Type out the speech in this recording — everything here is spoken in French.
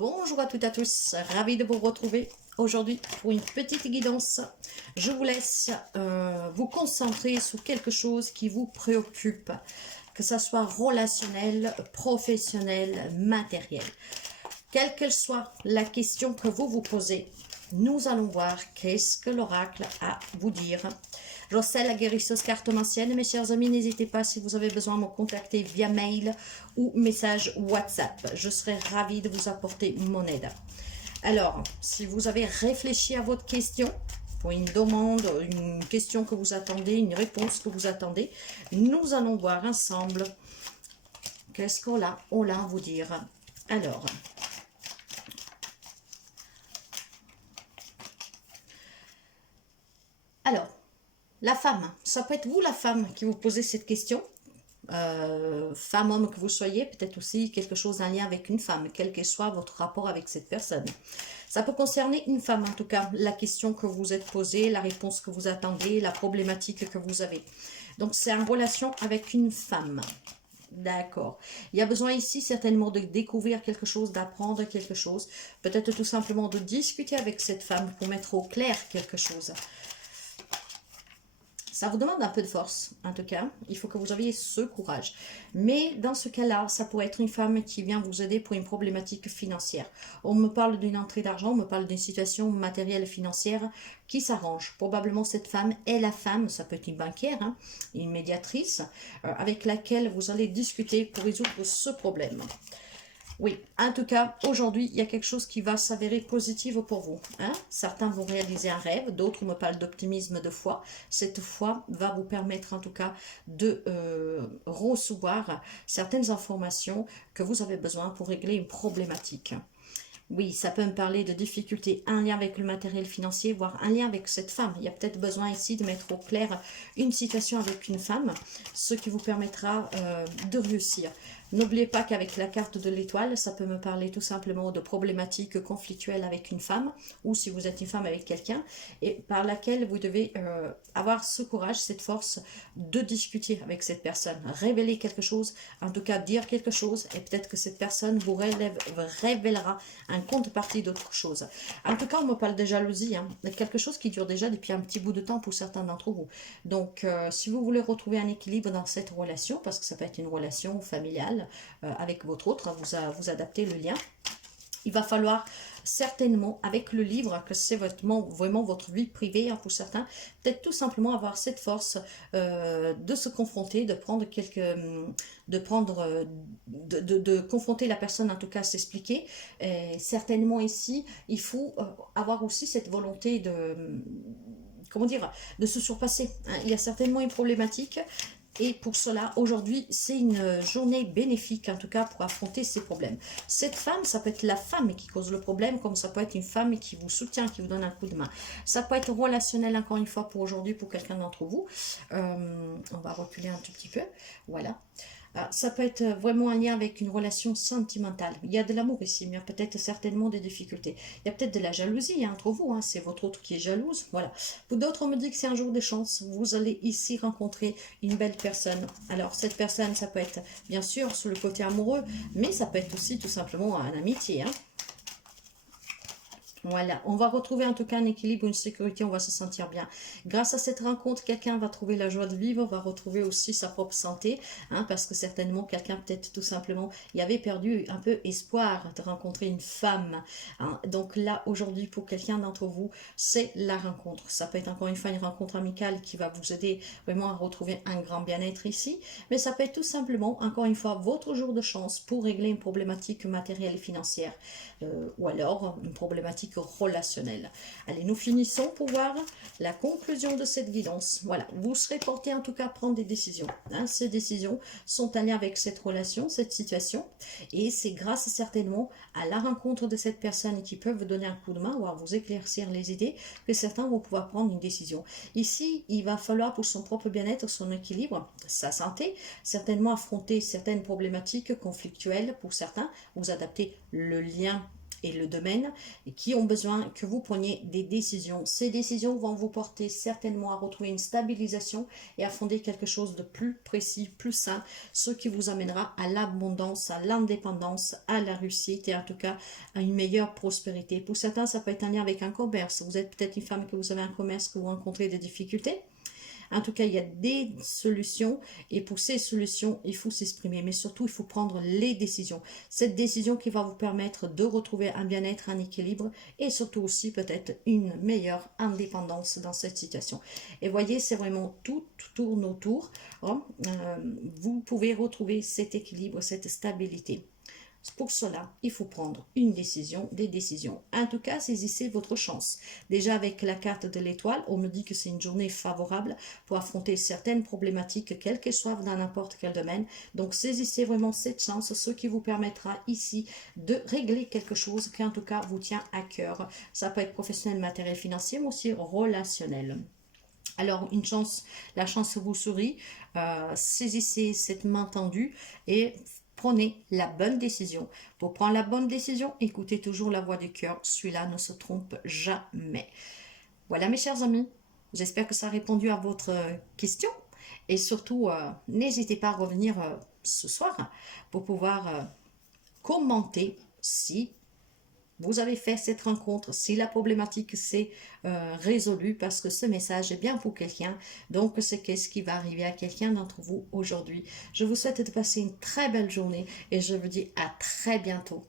Bonjour à toutes et à tous, ravi de vous retrouver aujourd'hui pour une petite guidance. Je vous laisse vous concentrer sur quelque chose qui vous préoccupe, que ce soit relationnel, professionnel, matériel. Quelle que soit la question que vous vous posez, nous allons voir qu'est-ce que l'oracle a à vous dire. Jocelle, la guérisseuse cartomancienne. Mes chers amis, n'hésitez pas si vous avez besoin de me contacter via mail ou message WhatsApp. Je serai ravie de vous apporter mon aide. Alors, si vous avez réfléchi à votre question, pour une demande, une question que vous attendez, une réponse que vous attendez, nous allons voir ensemble qu'est-ce qu'on a à vous dire. Alors, la femme, ça peut être vous la femme qui vous posez cette question, femme, homme que vous soyez, peut-être aussi quelque chose en lien avec une femme, quel que soit votre rapport avec cette personne. Ça peut concerner une femme en tout cas, la question que vous êtes posée, la réponse que vous attendez, la problématique que vous avez. Donc c'est en relation avec une femme. D'accord. Il y a besoin ici certainement de découvrir quelque chose, d'apprendre quelque chose, peut-être tout simplement de discuter avec cette femme pour mettre au clair quelque chose. Ça vous demande un peu de force, en tout cas. Il faut que vous ayez ce courage. Mais dans ce cas-là, ça pourrait être une femme qui vient vous aider pour une problématique financière. On me parle d'une entrée d'argent, on me parle d'une situation matérielle financière qui s'arrange. Probablement cette femme est la femme, ça peut être une banquière, hein, une médiatrice, avec laquelle vous allez discuter pour résoudre ce problème. Oui, en tout cas, aujourd'hui, il y a quelque chose qui va s'avérer positif pour vous. Hein? Certains vont réaliser un rêve, d'autres me parlent d'optimisme, de foi. Cette foi va vous permettre en tout cas de recevoir certaines informations que vous avez besoin pour régler une problématique. Oui, ça peut me parler de difficultés, un lien avec le matériel financier, voire un lien avec cette femme. Il y a peut-être besoin ici de mettre au clair une situation avec une femme, ce qui vous permettra de réussir. N'oubliez pas qu'avec la carte de l'étoile, ça peut me parler tout simplement de problématiques conflictuelles avec une femme, ou si vous êtes une femme avec quelqu'un, et par laquelle vous devez avoir ce courage, cette force de discuter avec cette personne, révéler quelque chose, en tout cas dire quelque chose, et peut-être que cette personne vous révélera un contrepartie d'autre chose. En tout cas, on me parle de jalousie, hein, quelque chose qui dure déjà depuis un petit bout de temps pour certains d'entre vous. Donc, si vous voulez retrouver un équilibre dans cette relation, parce que ça peut être une relation familiale, avec votre autre, vous adaptez le lien. Il va falloir certainement, avec le livre, que c'est vraiment votre vie privée, hein, pour certains, peut-être tout simplement avoir cette force de se confronter, de confronter la personne, en tout cas s'expliquer. Certainement ici, il faut avoir aussi cette volonté de se surpasser. Hein. Il y a certainement une problématique. Et pour cela, aujourd'hui, c'est une journée bénéfique, en tout cas, pour affronter ces problèmes. Cette femme, ça peut être la femme qui cause le problème, comme ça peut être une femme qui vous soutient, qui vous donne un coup de main. Ça peut être relationnel, encore une fois, pour aujourd'hui, pour quelqu'un d'entre vous. On va reculer un tout petit peu. Voilà. Ça peut être vraiment un lien avec une relation sentimentale. Il y a de l'amour ici, mais il y a peut-être certainement des difficultés. Il y a peut-être de la jalousie, hein, entre vous, hein, c'est votre autre qui est jalouse. Voilà. Pour d'autres, on me dit que c'est un jour de chance. Vous allez ici rencontrer une belle personne. Alors, cette personne, ça peut être bien sûr sur le côté amoureux, mais ça peut être aussi tout simplement un amitié. Hein. Voilà, on va retrouver en tout cas un équilibre, une sécurité, on va se sentir bien. Grâce à cette rencontre, quelqu'un va trouver la joie de vivre, va retrouver aussi sa propre santé, hein, parce que certainement quelqu'un peut-être tout simplement y avait perdu un peu espoir de rencontrer une femme. Hein. Donc là, aujourd'hui, pour quelqu'un d'entre vous, c'est la rencontre. Ça peut être encore une fois une rencontre amicale qui va vous aider vraiment à retrouver un grand bien-être ici, mais ça peut être tout simplement, encore une fois, votre jour de chance pour régler une problématique matérielle et financière, ou alors une problématique relationnelle. Allez, nous finissons pour voir la conclusion de cette guidance. Voilà, vous serez porté en tout cas à prendre des décisions. Hein. Ces décisions sont en lien avec cette relation, cette situation, et c'est grâce certainement à la rencontre de cette personne qui peut vous donner un coup de main ou à vous éclaircir les idées que certains vont pouvoir prendre une décision. Ici, il va falloir pour son propre bien-être, son équilibre, sa santé, certainement affronter certaines problématiques conflictuelles pour certains, vous adapter le lien et le domaine et qui ont besoin que vous preniez des décisions. Ces décisions vont vous porter certainement à retrouver une stabilisation et à fonder quelque chose de plus précis, plus sain, ce qui vous amènera à l'abondance, à l'indépendance, à la réussite et en tout cas à une meilleure prospérité. Pour certains, ça peut être un lien avec un commerce. Vous êtes peut-être une femme que vous avez un commerce, que vous rencontrez des difficultés. En tout cas, il y a des solutions et pour ces solutions, il faut s'exprimer. Mais surtout, il faut prendre les décisions. Cette décision qui va vous permettre de retrouver un bien-être, un équilibre et surtout aussi peut-être une meilleure indépendance dans cette situation. Et voyez, c'est vraiment tout tourne autour. Hein. Vous pouvez retrouver cet équilibre, cette stabilité. Pour cela, il faut prendre une décision, des décisions. En tout cas, saisissez votre chance. Déjà avec la carte de l'étoile, on me dit que c'est une journée favorable pour affronter certaines problématiques, quelles qu'elles soient dans n'importe quel domaine. Donc saisissez vraiment cette chance, ce qui vous permettra ici de régler quelque chose qui en tout cas vous tient à cœur. Ça peut être professionnel, matériel, financier, mais aussi relationnel. Alors, une chance, la chance vous sourit, saisissez cette main tendue et prenez la bonne décision. Pour prendre la bonne décision, écoutez toujours la voix du cœur. Celui-là ne se trompe jamais. Voilà mes chers amis, j'espère que ça a répondu à votre question. Et surtout, n'hésitez pas à revenir ce soir pour pouvoir commenter si vous avez fait cette rencontre, si la problématique s'est résolue, parce que ce message est bien pour quelqu'un, donc c'est qu'est-ce qui va arriver à quelqu'un d'entre vous aujourd'hui. Je vous souhaite de passer une très belle journée et je vous dis à très bientôt.